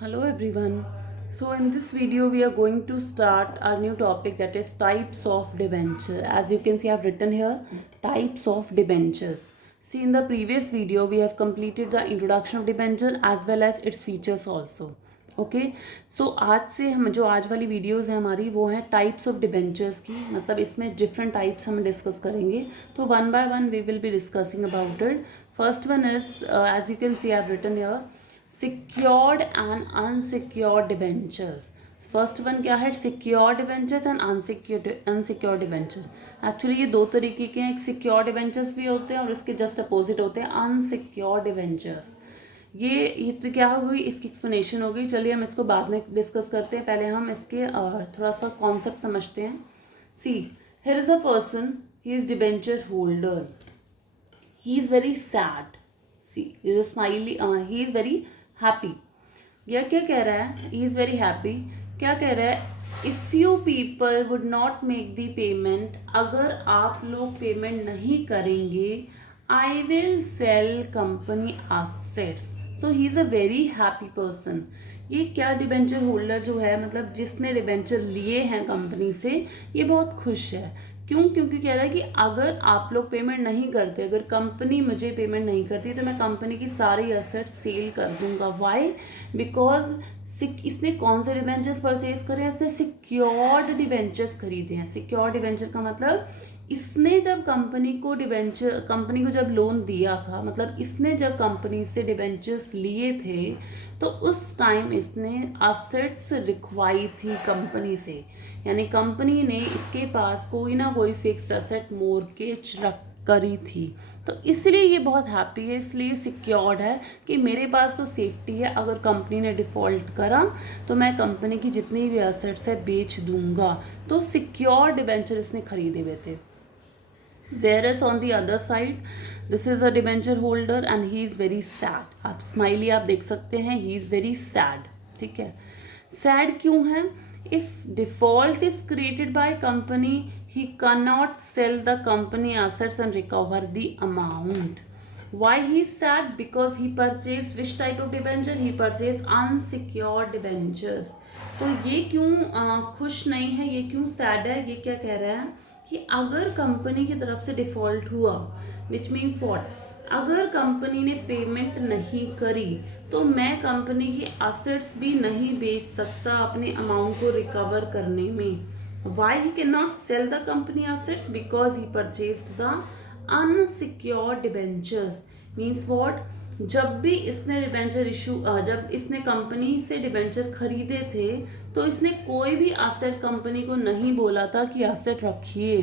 Hello everyone. So in this video we are going to start our new topic, that is types of debenture. As you can see, I have written here types of debentures. See, in the previous video we have completed the introduction of debenture as well as its features also. Okay so आज से हम जो आज वाली videos है हमारी वो है टाइप्स ऑफ डिबेंचर्स की, मतलब इसमें डिफरेंट टाइप्स हम डिस्कस करेंगे. तो one by one we will be discussing about it. First one is, as you can see I have written here, secured and unsecured debentures. First one क्या है? Secure debentures and unsecure debenture. Actually ये दो तरीके के हैं, एक secure debentures भी होते हैं और इसके जस्ट अपोजिट होते हैं अनसिक्योर डिबेंचर्स. ये तो क्या हो गई, इसकी एक्सप्लेनेशन हो गई. चलिए हम इसको बाद में डिस्कस करते हैं, पहले हम इसके थोड़ा सा कॉन्सेप्ट समझते हैं. See, here is a person, he is debenture holder, he is very sad. See, जो smiley, he is very happy. यह क्या कह रहा है? He is very happy. क्या कह रहा है? If you people would not make the payment, अगर आप लोग पेमेंट नहीं करेंगे, I will sell company assets. So he is a very happy person. ये क्या, डिबेंचर होल्डर जो है, मतलब जिसने डिबेंचर लिए हैं कंपनी से, ये बहुत खुश है. क्यों? क्योंकि कह रहा है कि अगर आप लोग पेमेंट नहीं करते, अगर कंपनी मुझे पेमेंट नहीं करती, तो मैं कंपनी की सारी एसेट्स सेल कर दूंगा. वाई? बिकॉज इसने कौन से डिबेंचर्स परचेज करे हैं? इसने सिक्योर्ड डिबेंचर्स खरीदे हैं. सिक्योर्ड डिबेंचर का मतलब, इसने जब कंपनी को जब लोन दिया था, मतलब इसने जब कंपनी से डिबेंचर्स लिए थे, तो उस टाइम इसने असेट्स रिक्वाई थी कंपनी से. यानी कंपनी ने इसके पास कोई ना कोई फिक्स्ड असेट मोर्गेज रख करी थी. तो इसलिए ये बहुत हैप्पी है, इसलिए सिक्योर्ड है कि मेरे पास तो सेफ्टी है. अगर कंपनी ने डिफ़ॉल्ट करा तो मैं कंपनी की जितनी भी असेट्स है बेच दूंगा. तो सिक्योर डिबेंचर इसने खरीदे हुए थे. Whereas on the other side, this is a debenture holder and he is very sad. आप स्माइली आप देख सकते हैं, he is very sad. ठीक है. सैड क्यों है? If default is created by company, he cannot sell the company assets and recover the amount. Why he is sad? Because he purchased which type of debenture? He purchased unsecured debentures. तो ये क्यों खुश नहीं है, ये क्यों sad है? ये क्या कह रहा है कि अगर कंपनी की तरफ से डिफ़ॉल्ट हुआ, विच मीन्स वॉट, अगर कंपनी ने पेमेंट नहीं करी, तो मैं कंपनी की असेट्स भी नहीं बेच सकता अपने अमाउंट को रिकवर करने में. Why he can not sell the company assets? Because he purchased the unsecured debentures. Means what, जब भी इसने डिबेंचर जब इसने कंपनी से डिबेंचर खरीदे थे, तो इसने कोई भी एसेट कंपनी को नहीं बोला था कि एसेट रखिए.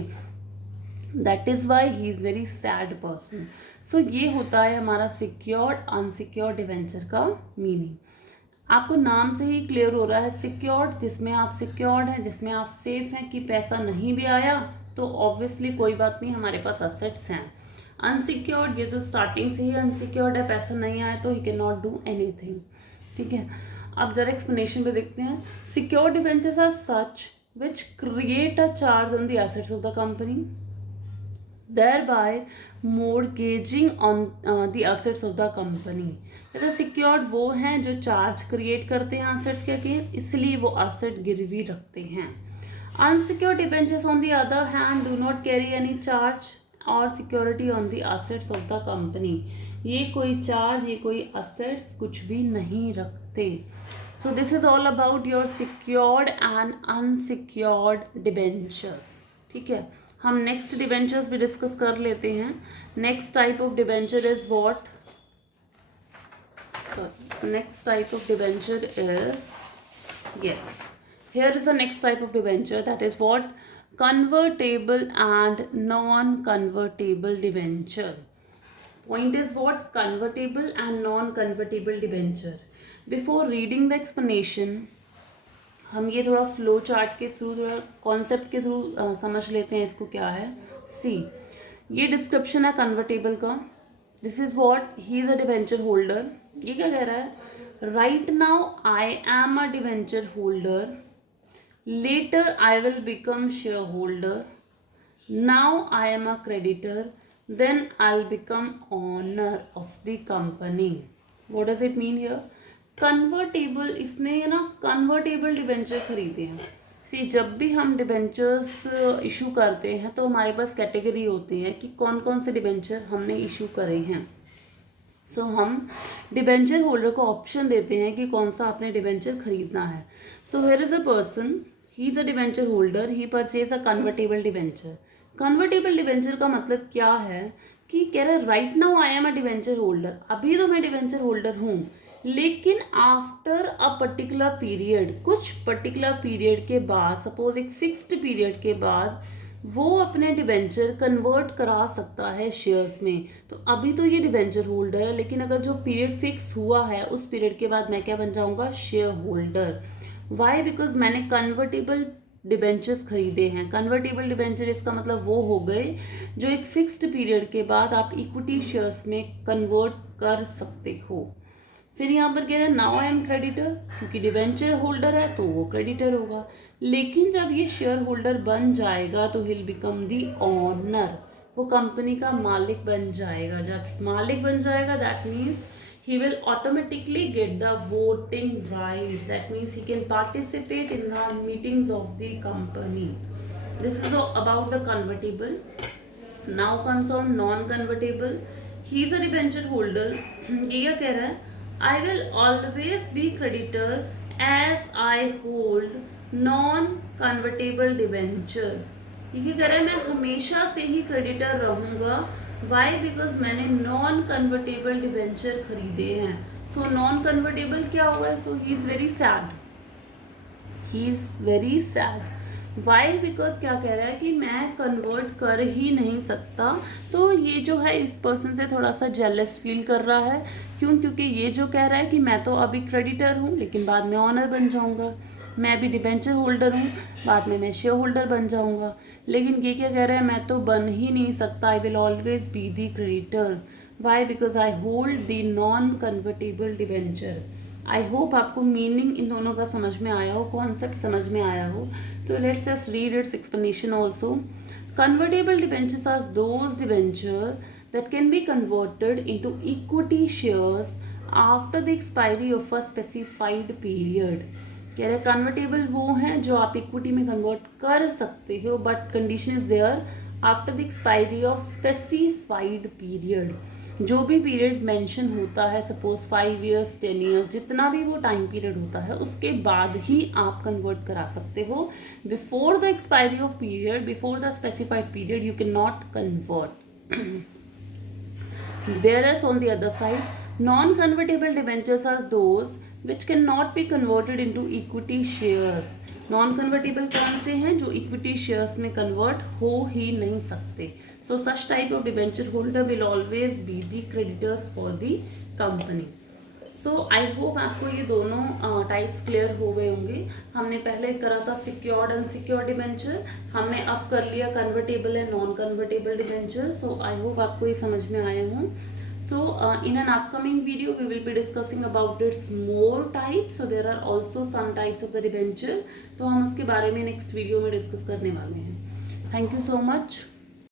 That is why he is very sad person. So ये होता है हमारा सिक्योर्ड अनसिक्योर्ड डिबेंचर का मीनिंग. आपको नाम से ही क्लियर हो रहा है, सिक्योर्ड जिसमें आप सिक्योर्ड हैं, जिसमें आप सेफ हैं कि पैसा नहीं भी आया तो ऑब्वियसली कोई बात नहीं, हमारे पास असेट्स हैं. अनसिक्योर्ड, ये तो स्टार्टिंग से ही अनसिक्योर्ड है, पैसा नहीं आया तो he can not do anything. ठीक है. अब जरा एक्सप्लेनेशन पे देखते हैं. Secured debentures are such which create a charge on the assets of the company, thereby mortgaging on the assets of the company. तो सिक्योर्ड वो हैं जो चार्ज क्रिएट करते हैं असेट्स के अगेंस्ट, इसलिए वो असेट गिरवी रखते हैं. Unsecured debentures on the other hand do not carry any charge और security on the assets of the company. ये कोई चार्ज, ये कोई असेट्स कुछ भी नहीं रखते. So this is all about your secured and unsecured debentures. ठीक है. हम नेक्स्ट डिबेंचर्स भी डिस्कस कर लेते हैं. Next type of debenture is what, next type of debenture is, yes, here is the next type of debenture, that is what, convertible and non-convertible debenture. Point is what, convertible and non-convertible debenture. Before reading the explanation, हम ये थोड़ा flow chart के through, थोड़ा concept के through समझ लेते हैं इसको क्या है. सी, ये डिस्क्रिप्शन है कन्वर्टेबल का. This is what, he is a debenture holder. ये क्या कह रहा है? Right now I am a debenture holder, later I will become share holder, now I am a creditor, then I will become owner of the company. What does it mean here? Convertible, इसने ना convertible debenture खरीदे हैं। सी, जब भी हम debentures issue करते हैं तो हमारे पास कैटेगरी होती है कि कौन कौन से डिबेंचर हमने इशू करे हैं। सो हम डिबेंचर होल्डर को ऑप्शन देते हैं कि कौन सा आपने डिबेंचर खरीदना है। So here is a person, he is a debenture holder, he purchase a convertible debenture. Convertible debenture का मतलब क्या है कि कह रहा है right now I am a debenture holder, अभी तो मैं डिबेंचर होल्डर हूँ, लेकिन आफ्टर अ पर्टिकुलर पीरियड, कुछ पर्टिकुलर पीरियड के बाद, सपोज एक फिक्स्ड पीरियड के बाद वो अपने डिबेंचर कन्वर्ट करा सकता है शेयर्स में। तो अभी तो ये डिबेंचर होल्डर है, लेकिन अगर जो पीरियड फिक्स हुआ है उस पीरियड के बाद मैं क्या बन जाऊंगा, शेयर होल्डर। वाई? बिकॉज मैंने कन्वर्टेबल डिबेंचर्स खरीदे हैं। कन्वर्टेबल डिबेंचर इसका मतलब वो हो गए जो एक फिक्स्ड पीरियड के बाद आप इक्विटी शेयर्स में कन्वर्ट कर सकते हो। फिर यहाँ पर कह रहे हैं नाउ आई एम क्रेडिटर, क्योंकि डिबेंचर होल्डर है तो वो क्रेडिटर होगा, लेकिन जब ये शेयर होल्डर बन जाएगा तो हिल बिकम दी ऑनर, वो कंपनी का मालिक बन जाएगा। जब मालिक बन जाएगा that means he will automatically get the voting rights, that means he can participate in the meetings of the company. This is about the convertible. Now comes on non convertible. He is a debenture holder. ये क्या कह रहा है, I will always be creditor as I hold non convertible debenture. ये क्या कह रहा है, मैं हमेशा से ही क्रेडिटर रहूंगा। वाई? बिकॉज मैंने नॉन कन्वर्टेबल डिबेंचर खरीदे हैं। सो नॉन कन्वर्टेबल क्या होगा, so he is very sad, he is very sad. Why? Because क्या कह रहा है कि मैं कन्वर्ट कर ही नहीं सकता। तो ये जो है इस पर्सन से थोड़ा सा जेलस फील कर रहा है। क्यों? क्योंकि ये जो कह रहा है कि मैं तो अभी क्रेडिटर हूँ लेकिन बाद में ऑनर बन जाऊँगा, मैं भी डिबेंचर होल्डर हूँ, बाद में मैं शेयर होल्डर बन जाऊँगा, लेकिन ये क्या कह रहा है, मैं तो बन ही नहीं सकता, I will always be the creditor. Why? Because I hold the non convertible debenture. I hope आपको मीनिंग इन दोनों का समझ में आया हो, कॉन्सेप्ट समझ में आया हो। तो let's just read its explanation also. Convertible debentures are those debenture that can be converted into equity shares after the expiry of a specified period. कह रहे कन्वर्टेबल वो हैं जो आप इक्विटी में कन्वर्ट कर सकते हो, but condition is there after the expiry of specified period. जो भी पीरियड मेंशन होता है, सपोज 5 years 10 years, जितना भी वो टाइम पीरियड होता है उसके बाद ही आप कन्वर्ट करा सकते हो। Before the expiry of period, before the specified period you can not convert. Whereas on the other side, non-convertible debentures are those which cannot be converted into equity shares. Non-convertible कौन से हैं, जो equity shares में convert हो ही नहीं सकते. So such type of debenture holder will always be the creditors for the company. So I hope आपको ये दोनों टाइप्स क्लियर हो गए होंगे। हमने पहले करा था सिक्योर्ड अनसिक्योर्ड डिबेंचर, हमने अब कर लिया convertible and non convertible debenture. So I hope आपको ये समझ में आया हो। So in an upcoming video we will be discussing about its more types, so there are also some types of the debenture, तो हम उसके बारे में नेक्स्ट वीडियो में डिस्कस करने वाले हैं। Thank you so much.